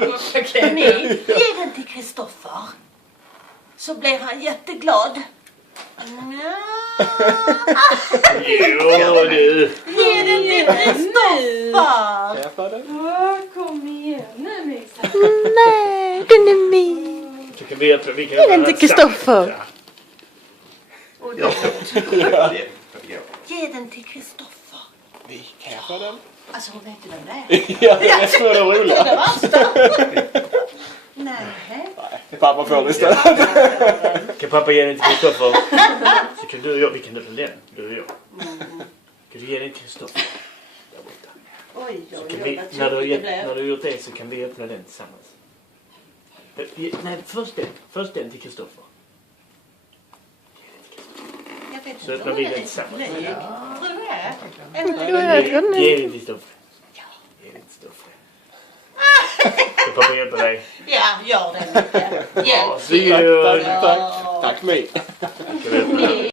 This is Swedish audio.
Ge den till Kristoffer. Så blir han jätteglad. Jo du. Ge den till Kristoffer. Kom igen nu Misa. Nej, den är min. Ge den till Kristoffer. Ge den till Kristoffer. Vi kan jag få den? Alltså hon vet ju vem det är. Ja, det är så roligt. Det är det värsta. Nej. Pappa får det istället. Kan pappa ge den till Kristoffer? Så kan du och jag, vi kan dela den, du och jag. Kan du ge den till Kristoffer? Där borta. Oj, Så kan vi, när du har gjort det så kan vi öppna den tillsammans. Nej, först den till Kristoffer. Så öppnar vi den tillsammans. Tror du det? Ge den till Kristoffer. Ge den till Kristoffer. Så pappa hjälper dig. Ja, gör det. Ja, så gör Tack mig. Kan vi öppna den?